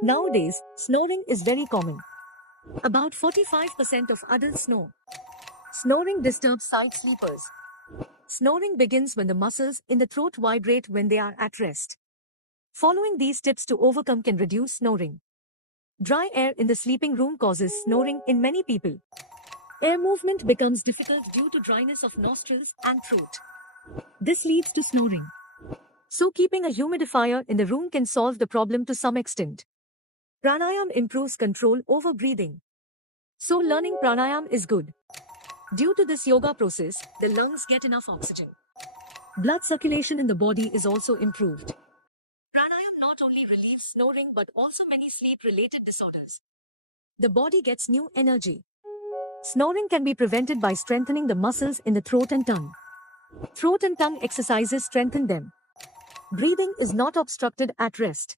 Nowadays, snoring is very common. About 45% of adults snore. Snoring disturbs side sleepers. Snoring begins when the muscles in the throat vibrate when they are at rest. Following these tips to overcome can reduce snoring. Dry air in the sleeping room causes snoring in many people. Air movement becomes difficult due to dryness of nostrils and throat. This leads to snoring. So keeping a humidifier in the room can solve the problem to some extent. Pranayam improves control over breathing. So learning pranayam is good. Due to this yoga process, the lungs get enough oxygen. Blood circulation in the body is also improved. Pranayam not only relieves snoring but also many sleep-related disorders. The body gets new energy. Snoring can be prevented by strengthening the muscles in the throat and tongue. Throat and tongue exercises strengthen them. Breathing is not obstructed at rest.